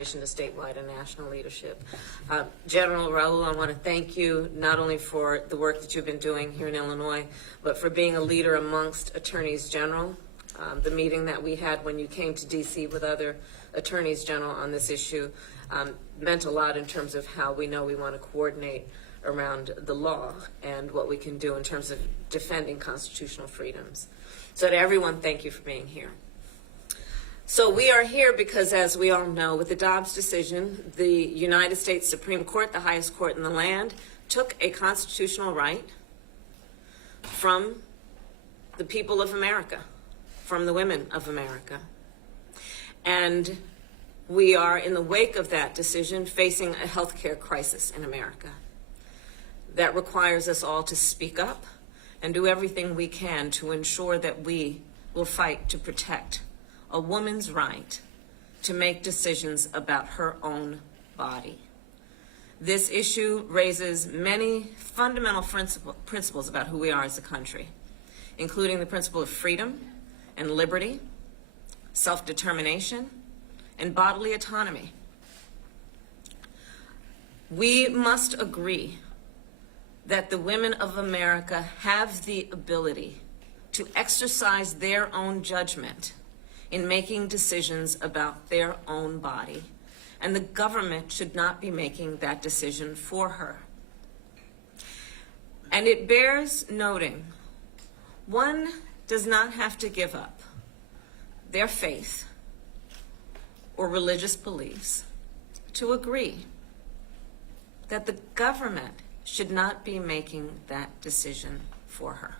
To statewide and national leadership. General Raul, I want to thank you not only for the work that you've been doing here in Illinois, but for being a leader amongst attorneys general. The meeting that we had when you came to DC with other attorneys general on this issue meant a lot in terms of how we know we want to coordinate around the law and what we can do in terms of defending constitutional freedoms. So to everyone, thank you for being here. So we are here because, as we all know, with the Dobbs decision, the United States Supreme Court, the highest court in the land, took a constitutional right from the people of America, from the women of America. And we are, in the wake of that decision, facing a healthcare crisis in America that requires us all to speak up and do everything we can to ensure that we will fight to protect a woman's right to make decisions about her own body. This issue raises many fundamental principles about who we are as a country, including the principle of freedom and liberty, self-determination, and bodily autonomy. We must agree that the women of America have the ability to exercise their own judgment in making decisions about their own body, and the government should not be making that decision for her. And it bears noting, one does not have to give up their faith or religious beliefs to agree that the government should not be making that decision for her.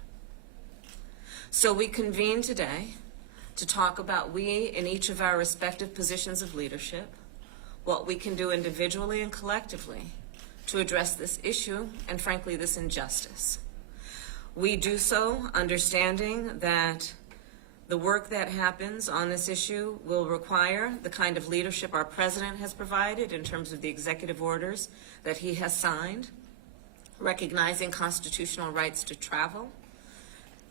So we convene today to talk about we in each of our respective positions of leadership, what we can do individually and collectively to address this issue and, frankly, this injustice. We do so understanding that the work that happens on this issue will require the kind of leadership our president has provided in terms of the executive orders that he has signed, recognizing constitutional rights to travel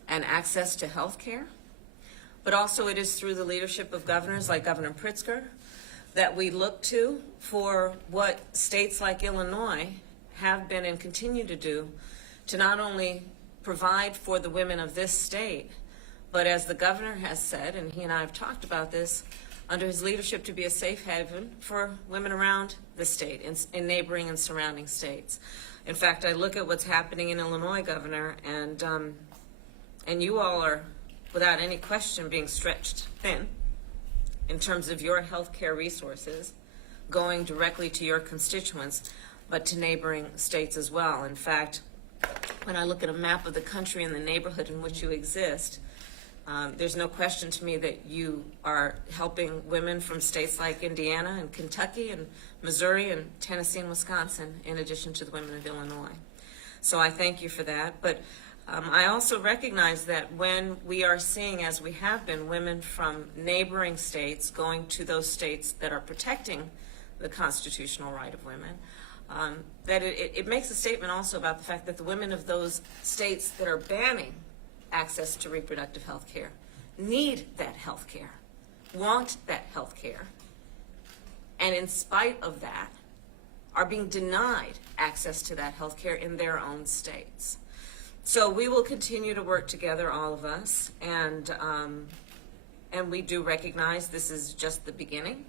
and access to health care. But also it is through the leadership of governors like Governor Pritzker that we look to for what states like Illinois have been and continue to do to not only provide for the women of this state, but as the governor has said, and he and I have talked about this, under his leadership to be a safe haven for women around the state, in neighboring and surrounding states. In fact, I look at what's happening in Illinois, Governor, and you all are, without any question, being stretched thin in terms of your health care resources going directly to your constituents, but to neighboring states as well. In fact, when I look at a map of the country and the neighborhood in which you exist, there's no question to me that you are helping women from states like Indiana and Kentucky and Missouri and Tennessee and Wisconsin, in addition to the women of Illinois. So I thank you for that. But I also recognize that when we are seeing, as we have been, women from neighboring states going to those states that are protecting the constitutional right of women, that it makes a statement also about the fact that the women of those states that are banning access to reproductive health care need that health care, want that health care, and in spite of that, are being denied access to that health care in their own states. So we will continue to work together, all of us, and we do recognize this is just the beginning,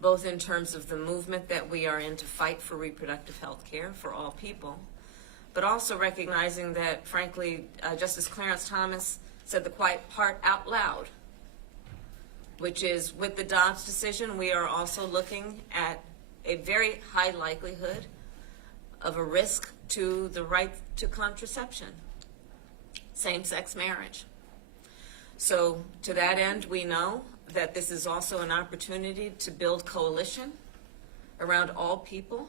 both in terms of the movement that we are in to fight for reproductive health care for all people, but also recognizing that, frankly, Justice Clarence Thomas said the quiet part out loud, which is with the Dobbs decision, we are also looking at a very high likelihood of a risk to the right to contraception, same-sex marriage. So to that end, we know that this is also an opportunity to build coalition around all people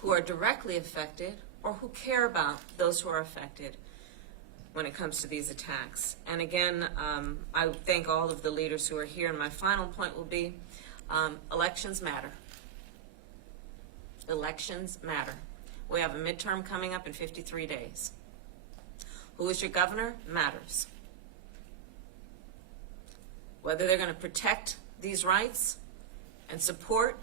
who are directly affected or who care about those who are affected when it comes to these attacks. And again, I thank all of the leaders who are here. And my final point will be, elections matter. Elections matter. We have a midterm coming up in 53 days. Who is your governor matters. Whether they're going to protect these rights and support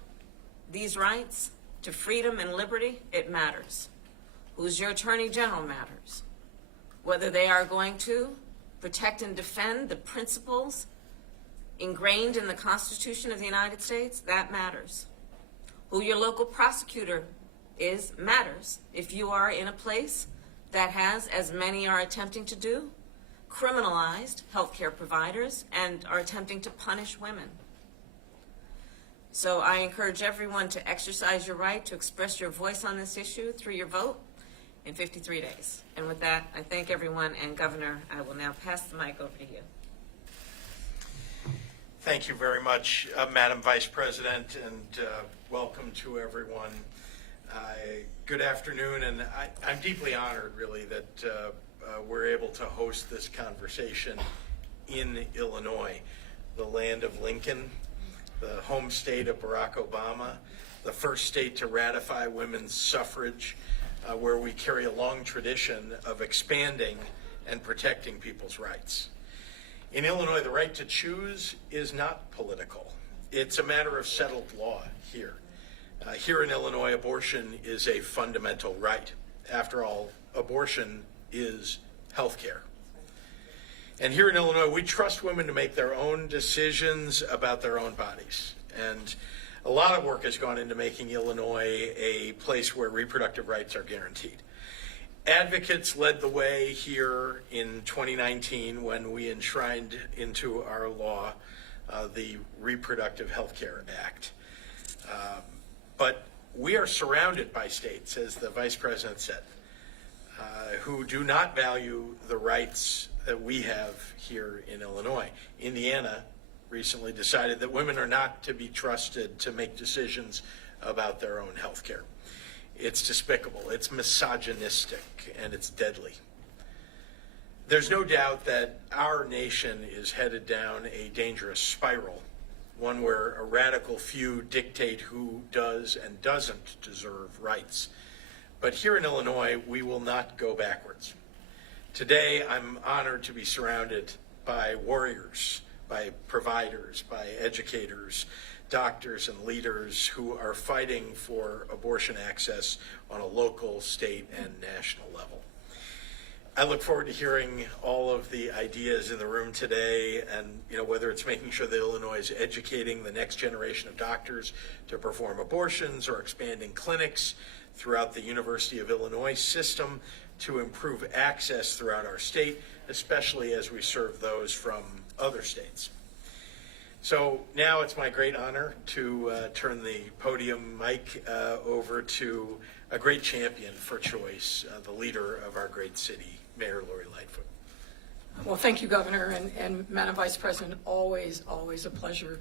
these rights to freedom and liberty, it matters. Who's your Attorney General matters. Whether they are going to protect and defend the principles ingrained in the Constitution of the United States, that matters. Who your local prosecutor is matters. If you are in a place that has, as many are attempting to do, criminalized healthcare providers and are attempting to punish women. So I encourage everyone to exercise your right to express your voice on this issue through your vote in 53 days. And with that, I thank everyone, and Governor, I will now pass the mic over to you. Thank you very much, Madam Vice President, and welcome to everyone. Good afternoon, and I'm deeply honored, really, that we're able to host this conversation in Illinois, the land of Lincoln, the home state of Barack Obama, the first state to ratify women's suffrage, where we carry a long tradition of expanding and protecting people's rights. In Illinois, the right to choose is not political. It's a matter of settled law here. Here in Illinois, abortion is a fundamental right. After all, abortion is health care. And here in Illinois, we trust women to make their own decisions about their own bodies. And a lot of work has gone into making Illinois a place where reproductive rights are guaranteed. Advocates led the way here in 2019 when we enshrined into our law the Reproductive Health Care Act. But we are surrounded by states, as the Vice President said, who do not value the rights that we have here in Illinois. Indiana recently decided that women are not to be trusted to make decisions about their own health care. It's despicable, it's misogynistic, and it's deadly. There's no doubt that our nation is headed down a dangerous spiral, one where a radical few dictate who does and doesn't deserve rights. But here in Illinois, we will not go backwards. Today, I'm honored to be surrounded by warriors, by providers, by educators, doctors, and leaders who are fighting for abortion access on a local, state, and national level. I look forward to hearing all of the ideas in the room today, and whether it's making sure that Illinois is educating the next generation of doctors to perform abortions or expanding clinics throughout the University of Illinois system to improve access throughout our state, especially as we serve those from other states. So now it's my great honor to turn the podium mic over to a great champion for choice, the leader of our great city, Mayor Lori Lightfoot. Well, thank you, Governor, and Madam Vice President, always a pleasure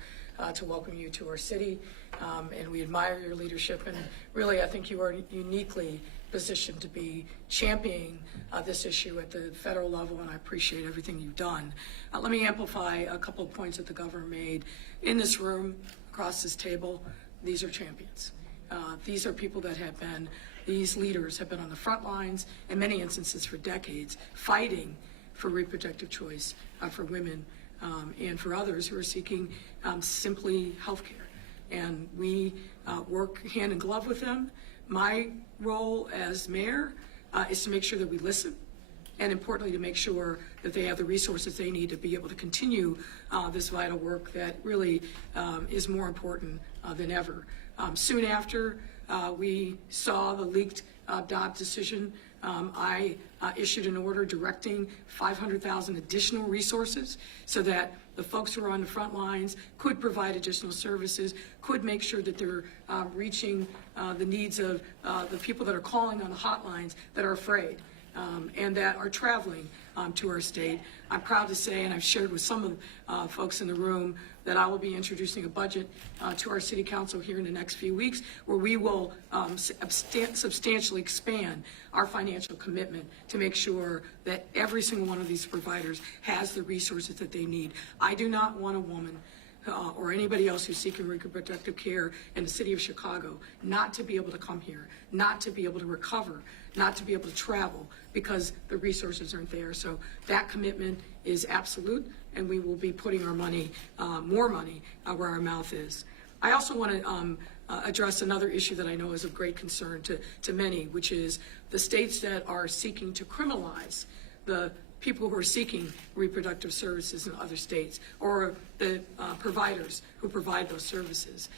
to welcome you to our city, and we admire your leadership, and really I think you are uniquely positioned to be championing this issue at the federal level, and I appreciate everything you've done. Let me amplify a couple of points that the Governor made. In this room, across this table, these are champions. These are people that have been, these leaders have been on the front lines, in many instances for decades, fighting for reproductive choice for women and for others who are seeking simply health care. And we work hand in glove with them. My role as mayor is to make sure that we listen, and importantly to make sure that they have the resources they need to be able to continue this vital work that really is more important than ever. Soon after we saw the leaked Dobbs decision, I issued an order directing 500,000 additional resources so that the folks who are on the front lines could provide additional services, could make sure that they're reaching the needs of the people that are calling on the hotlines that are afraid and that are traveling to our state. I'm proud to say, and I've shared with some of folks in the room, that I will be introducing a budget to our city council here in the next few weeks where we will substantially expand our financial commitment to make sure that every single one of these providers has the resources that they need. I do not want a woman or anybody else who's seeking reproductive care in the city of Chicago not to be able to come here, not to be able to recover, not to be able to travel because the resources aren't there. So that commitment is absolute, and we will be putting our money, more money, where our mouth is. I also want to address another issue that I know is of great concern to many, which is the states that are seeking to criminalize the people who are seeking reproductive services in other states, or the providers who provide those services.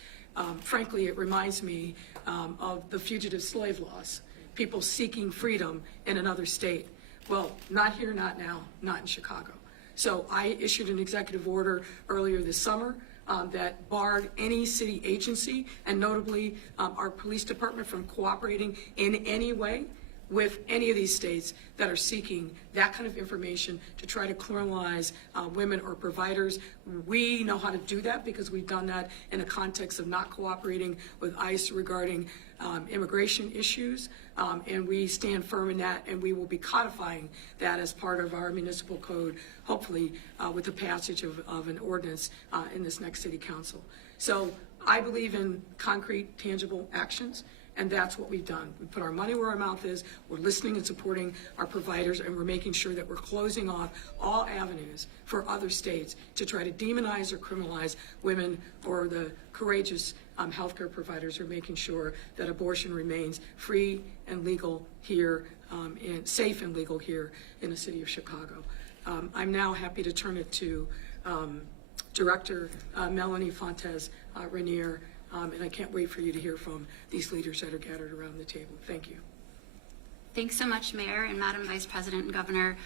Frankly, it reminds me of the fugitive slave laws, people seeking freedom in another state. Well, not here, not now, not in Chicago. So I issued an executive order earlier this summer that barred any city agency, and notably our police department, from cooperating in any way with any of these states that are seeking that kind of information to try to criminalize women or providers. We know how to do that because we've done that in the context of not cooperating with ICE regarding immigration issues, and we stand firm in that, and we will be codifying that as part of our municipal code, hopefully with the passage of an ordinance in this next city council. So I believe in concrete, tangible actions. And that's what we've done. We put our money where our mouth is. We're listening and supporting our providers, and we're making sure that we're closing off all avenues for other states to try to demonize or criminalize women or the courageous healthcare providers who are making sure that abortion remains free and legal here, and safe and legal here in the city of Chicago. I'm now happy to turn it to Director Melanie Fontes Rainier. And I can't wait for you to hear from these leaders that are gathered around the table. Thank you. Thanks so much, Mayor and Madam Vice President and Governor.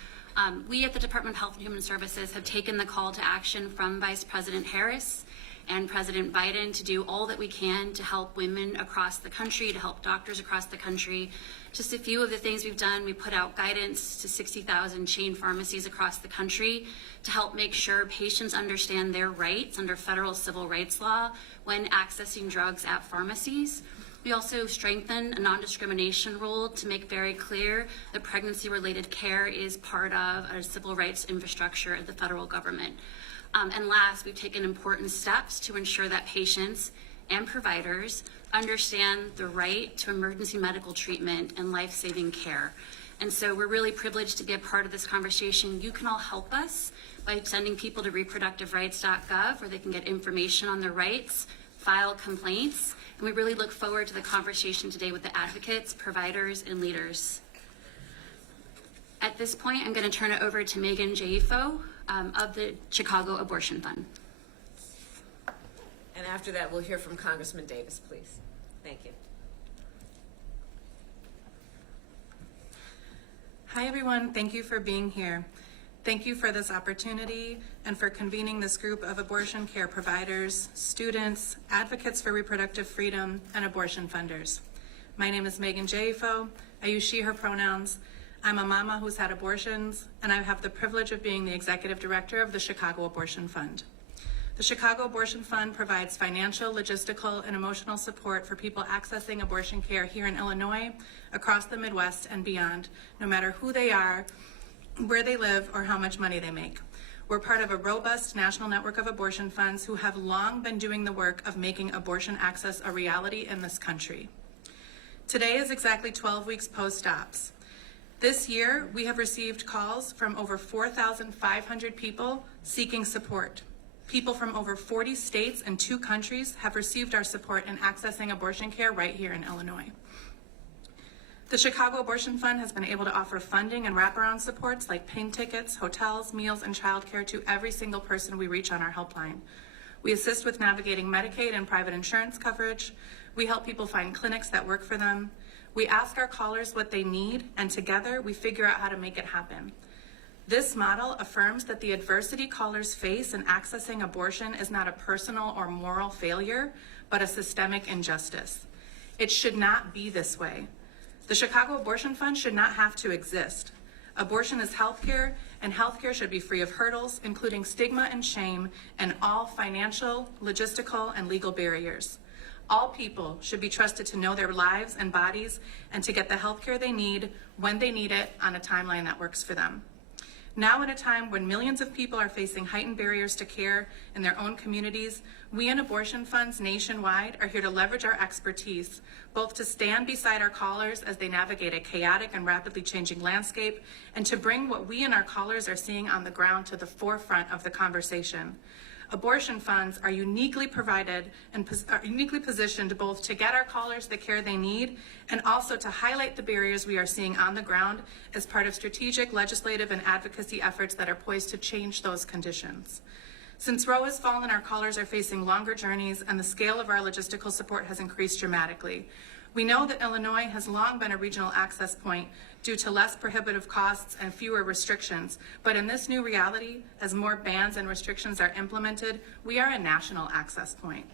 We at the Department of Health and Human Services have taken the call to action from Vice President Harris and President Biden to do all that we can to help women across the country, to help doctors across the country. Just a few of the things we've done: we put out guidance to 60,000 chain pharmacies across the country to help make sure patients understand their rights under federal civil rights law when accessing drugs at pharmacies. We also strengthened a non-discrimination rule to make very clear that pregnancy-related care is part of a civil rights infrastructure of the federal government. And last, we've taken important steps to ensure that patients and providers understand the right to emergency medical treatment and life-saving care. And so we're really privileged to be a part of this conversation. You can all help us by sending people to reproductiverights.gov, where they can get information on their rights, file complaints, and we really look forward to the conversation today with the advocates, providers, and leaders. At this point, I'm going to turn it over to Megan Jaifo of the Chicago Abortion Fund. And after that, we'll hear from Congressman Davis, please. Thank you. Hi, everyone. Thank you for being here. Thank you for this opportunity and for convening this group of abortion care providers, students, advocates for reproductive freedom, and abortion funders. My name is Megan Jaifo. I use she, her pronouns. I'm a mama who's had abortions, and I have the privilege of being the executive director of the Chicago Abortion Fund. The Chicago Abortion Fund provides financial, logistical, and emotional support for people accessing abortion care here in Illinois, across the Midwest, and beyond, no matter who they are, where they live, or how much money they make. We're part of a robust national network of abortion funds who have long been doing the work of making abortion access a reality in this country. Today is exactly 12 weeks post-ops. This year, we have received calls from over 4,500 people seeking support. People from over 40 states and 2 countries have received our support in accessing abortion care right here in Illinois. The Chicago Abortion Fund has been able to offer funding and wraparound supports like plane tickets, hotels, meals, and childcare to every single person we reach on our helpline. We assist with navigating Medicaid and private insurance coverage. We help people find clinics that work for them. We ask our callers what they need, and together we figure out how to make it happen. This model affirms that the adversity callers face in accessing abortion is not a personal or moral failure, but a systemic injustice. It should not be this way. The Chicago Abortion Fund should not have to exist. Abortion is healthcare, and healthcare should be free of hurdles, including stigma and shame, and all financial, logistical, and legal barriers. All people should be trusted to know their lives and bodies and to get the healthcare they need when they need it on a timeline that works for them. Now, in a time when millions of people are facing heightened barriers to care in their own communities, we in abortion funds nationwide are here to leverage our expertise, both to stand beside our callers as they navigate a chaotic and rapidly changing landscape, and to bring what we and our callers are seeing on the ground to the forefront of the conversation. Abortion funds are uniquely provided and are uniquely positioned both to get our callers the care they need and also to highlight the barriers we are seeing on the ground as part of strategic legislative and advocacy efforts that are poised to change those conditions. Since Roe has fallen, our callers are facing longer journeys and the scale of our logistical support has increased dramatically. We know that Illinois has long been a regional access point due to less prohibitive costs and fewer restrictions, but in this new reality, as more bans and restrictions are implemented, we are a national access point.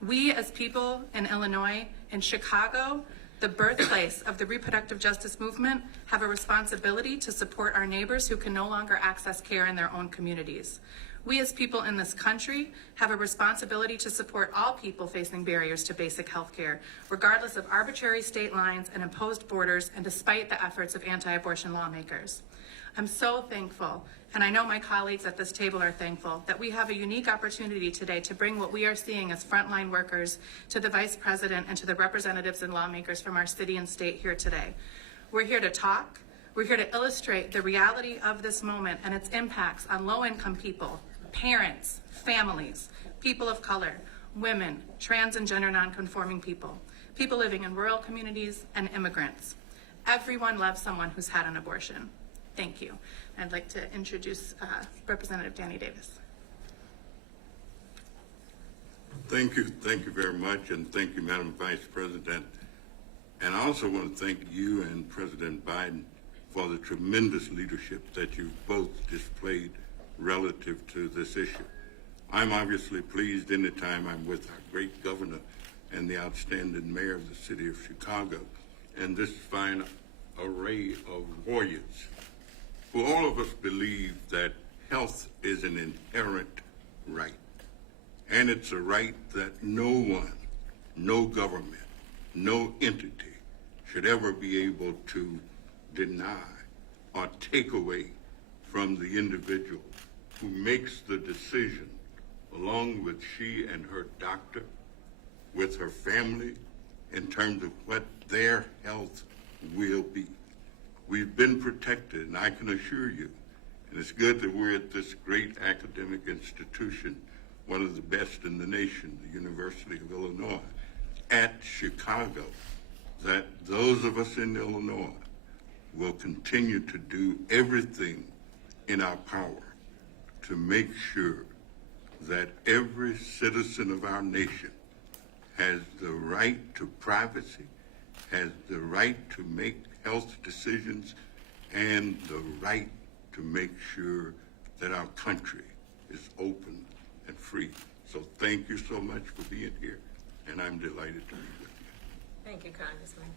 We as people in Illinois, in Chicago, the birthplace of the reproductive justice movement, have a responsibility to support our neighbors who can no longer access care in their own communities. We as people in this country have a responsibility to support all people facing barriers to basic health care, regardless of arbitrary state lines and imposed borders, and despite the efforts of anti-abortion lawmakers. I'm so thankful, and I know my colleagues at this table are thankful, that we have a unique opportunity today to bring what we are seeing as frontline workers to the Vice President and to the representatives and lawmakers from our city and state here today. We're here to talk. We're here to illustrate the reality of this moment and its impacts on low-income people, parents, families, people of color, women, trans and gender nonconforming people, people living in rural communities, and immigrants. Everyone loves someone who's had an abortion. Thank you. I'd like to introduce Representative Danny Davis. Thank you very much, and thank you, Madam Vice President. And I also want to thank you and President Biden for the tremendous leadership that you both displayed relative to this issue. I'm obviously pleased anytime I'm with our great governor and the outstanding mayor of the city of Chicago and this fine array of warriors who all of us believe that health is an inherent right. And it's a right that no one, no government, no entity should ever be able to deny or take away from the individual who makes the decision along with she and her doctor, with her family, in terms of what their health will be. We've been protected, and I can assure you, and it's good that we're at this great academic institution, one of the best in the nation, the University of Illinois, at Chicago, that those of us in Illinois will continue to do everything in our power to make sure that every citizen of our nation has the right to privacy, has the right to make health decisions, and the right to make sure that our country is open and free. So thank you so much for being here, and I'm delighted to be with you. Thank you, Congressman.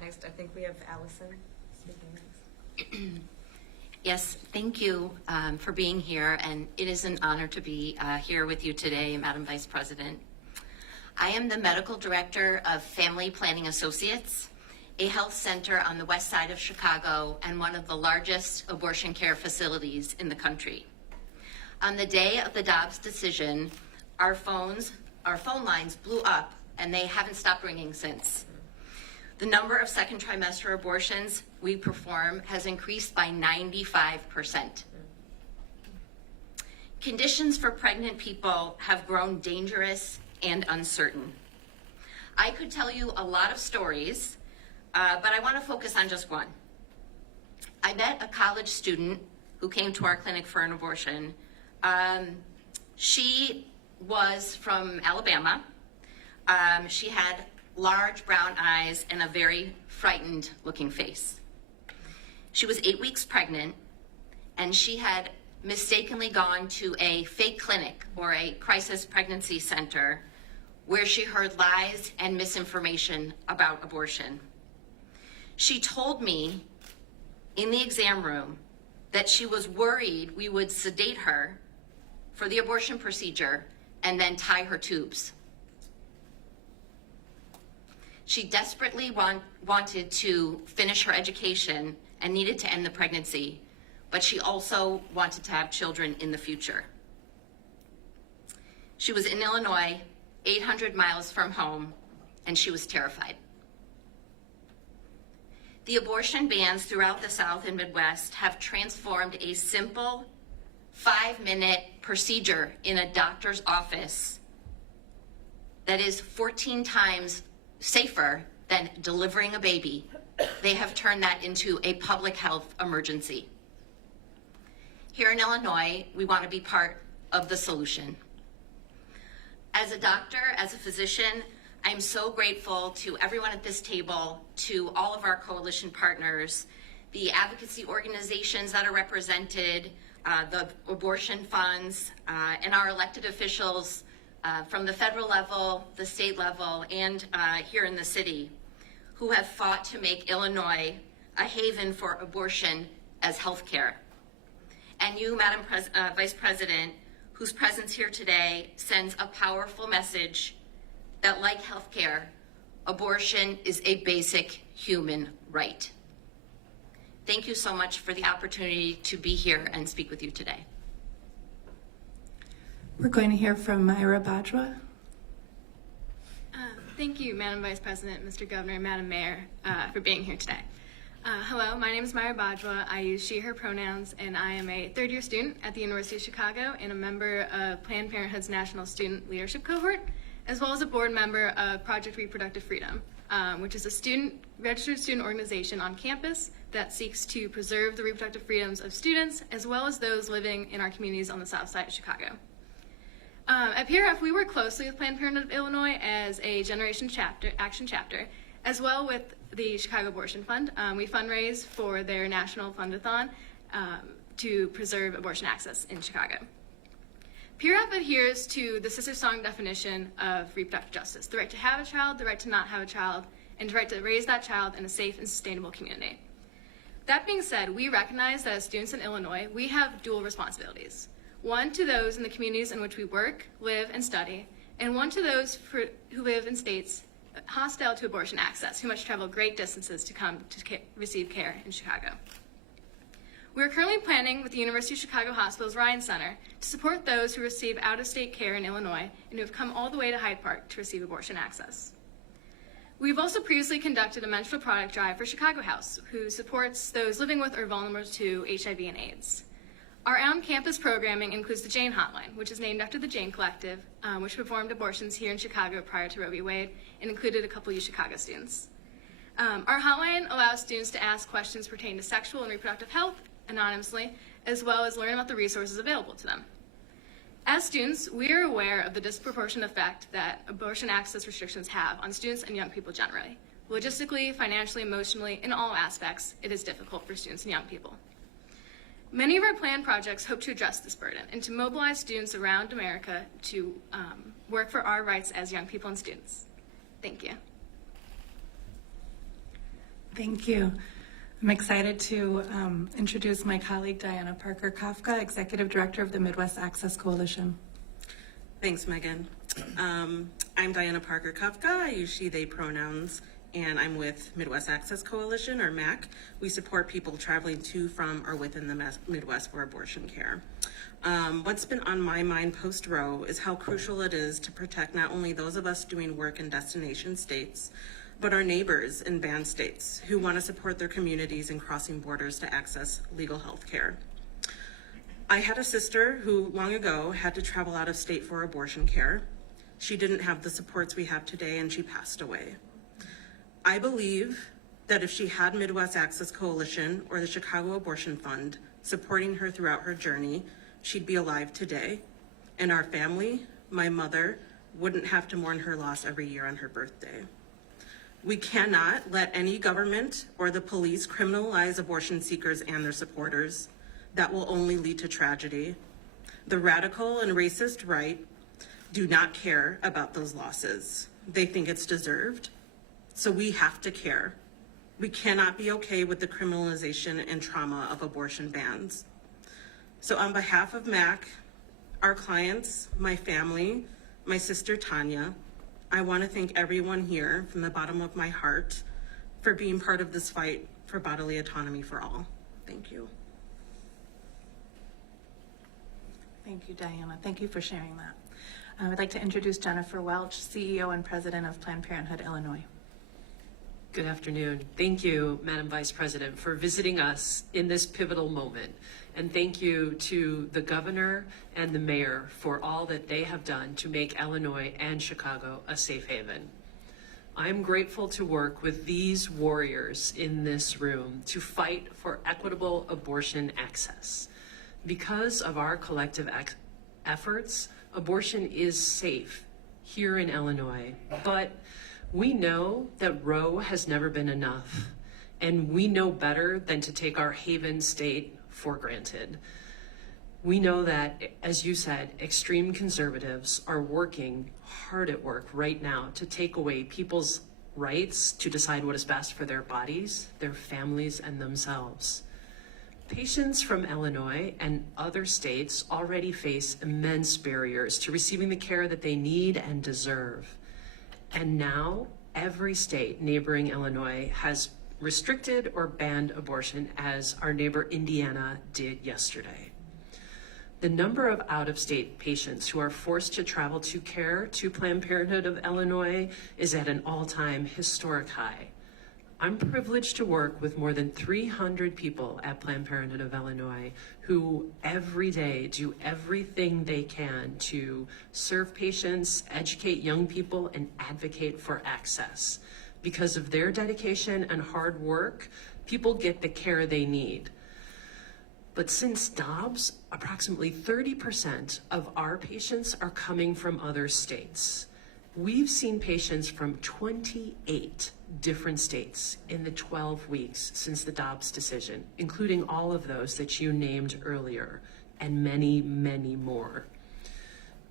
Next, I think we have Allison speaking next. Yes, thank you for being here, and it is an honor to be here with you today, Madam Vice President. I am the Medical Director of Family Planning Associates, a health center on the west side of Chicago and one of the largest abortion care facilities in the country. On the day of the Dobbs decision, our phone lines blew up, and they haven't stopped ringing since. The number of second trimester abortions we perform has increased by 95%. Conditions for pregnant people have grown dangerous and uncertain. I could tell you a lot of stories, but I want to focus on just one. I met a college student who came to our clinic for an abortion. She was from Alabama. She had large brown eyes and a very frightened looking face. She was 8 weeks pregnant, and she had mistakenly gone to a fake clinic or a crisis pregnancy center where she heard lies and misinformation about abortion. She told me in the exam room that she was worried we would sedate her for the abortion procedure and then tie her tubes. She desperately wanted to finish her education and needed to end the pregnancy, but she also wanted to have children in the future. She was in Illinois, 800 miles from home, and she was terrified. The abortion bans throughout the South and Midwest have transformed a simple 5-minute procedure in a doctor's office that is 14 times safer than delivering a baby, they have turned that into a public health emergency. Here in Illinois, we want to be part of the solution. As a doctor, as a physician, I'm so grateful to everyone at this table, to all of our coalition partners, the advocacy organizations that are represented, the abortion funds, and our elected officials from the federal level, the state level, and here in the city, who have fought to make Illinois a haven for abortion as healthcare. And you, Madam Vice President, whose presence here today sends a powerful message that, like healthcare, abortion is a basic human right. Thank you so much for the opportunity to be here and speak with you today. We're going to hear from Myra Bajwa. Thank you, Madam Vice President, Mr. Governor, and Madam Mayor, for being here today. Hello, my name is Myra Bajwa. I use she, her pronouns, and I am a third-year student at the University of Chicago and a member of Planned Parenthood's National Student Leadership Cohort, as well as a board member of Project Reproductive Freedom, which is a registered student organization on campus that seeks to preserve the reproductive freedoms of students, as well as those living in our communities on the south side of Chicago. At PRF, we work closely with Planned Parenthood of Illinois as a Generation Action Chapter, as well with the Chicago Abortion Fund. We fundraise for their national fundathon to preserve abortion access in Chicago. PRF adheres to the Sister Song definition of reproductive justice: the right to have a child, the right to not have a child, and the right to raise that child in a safe and sustainable community. That being said, we recognize that as students in Illinois, we have dual responsibilities. One to those in the communities in which we work, live, and study, and one to those who live in states hostile to abortion access, who must travel great distances to come to receive care in Chicago. We are currently planning with the University of Chicago Hospital's Ryan Center to support those who receive out-of-state care in Illinois and who have come all the way to Hyde Park to receive abortion access. We've also previously conducted a menstrual product drive for Chicago House, who supports those living with or vulnerable to HIV and AIDS. Our on-campus programming includes the Jane Hotline, which is named after the Jane Collective, which performed abortions here in Chicago prior to Roe v. Wade and included a couple UChicago students. Our hotline allows students to ask questions pertaining to sexual and reproductive health anonymously, as well as learn about the resources available to them. As students, we are aware of the disproportionate effect that abortion access restrictions have on students and young people generally. Logistically, financially, emotionally, in all aspects, it is difficult for students and young people. Many of our planned projects hope to address this burden and to mobilize students around America to work for our rights as young people and students. Thank you. Thank you. I'm excited to introduce my colleague Diana Parker Kafka, Executive Director of the Midwest Access Coalition. Thanks, Megan. I'm Diana Parker Kafka. I use she, they pronouns, and I'm with Midwest Access Coalition, or MAC. We support people traveling to, from, or within the Midwest for abortion care. What's been on my mind post-Roe is how crucial it is to protect not only those of us doing work in destination states, but our neighbors in banned states who want to support their communities in crossing borders to access legal health care. I had a sister who long ago had to travel out of state for abortion care. She didn't have the supports we have today, and she passed away. I believe that if she had Midwest Access Coalition or the Chicago Abortion Fund supporting her throughout her journey, she'd be alive today, and our family, my mother, wouldn't have to mourn her loss every year on her birthday. We cannot let any government or the police criminalize abortion seekers and their supporters. That will only lead to tragedy. The radical and racist right do not care about those losses. They think it's deserved. So we have to care. We cannot be okay with the criminalization and trauma of abortion bans. So on behalf of MAC, our clients, my family, my sister Tanya, I want to thank everyone here from the bottom of my heart for being part of this fight for bodily autonomy for all. Thank you. Thank you, Diana. Thank you for sharing that. I'd like to introduce Jennifer Welch, CEO and President of Planned Parenthood Illinois. Good afternoon. Thank you, Madam Vice President, for visiting us in this pivotal moment. And thank you to the governor and the mayor for all that they have done to make Illinois and Chicago a safe haven. I'm grateful to work with these warriors in this room to fight for equitable abortion access. Because of our collective efforts, abortion is safe here in Illinois, but we know that Roe has never been enough, and we know better than to take our haven state for granted. We know that, as you said, extreme conservatives are working hard at work right now to take away people's rights to decide what is best for their bodies, their families, and themselves. Patients from Illinois and other states already face immense barriers to receiving the care that they need and deserve. And now, every state neighboring Illinois has restricted or banned abortion, as our neighbor Indiana did yesterday. The number of out-of-state patients who are forced to travel to care to Planned Parenthood of Illinois is at an all-time historic high. I'm privileged to work with more than 300 people at Planned Parenthood of Illinois who every day do everything they can to serve patients, educate young people, and advocate for access. Because of their dedication and hard work, people get the care they need. But since Dobbs, approximately 30% of our patients are coming from other states. We've seen patients from 28 different states in the 12 weeks since the Dobbs decision, including all of those that you named earlier, and many, many more.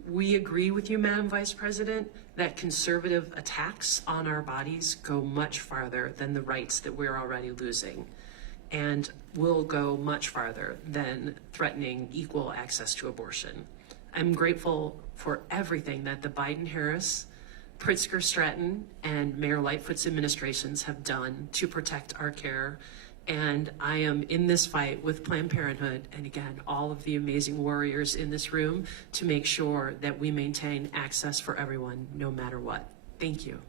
We agree with you, Madam Vice President, that conservative attacks on our bodies go much farther than the rights that we're already losing, and will go much farther than threatening equal access to abortion. I'm grateful for everything that the Biden-Harris, Pritzker-Stratton, and Mayor Lightfoot's administrations have done to protect our care. And I am in this fight with Planned Parenthood, and again, all of the amazing warriors in this room, to make sure that we maintain access for everyone, no matter what. Thank you.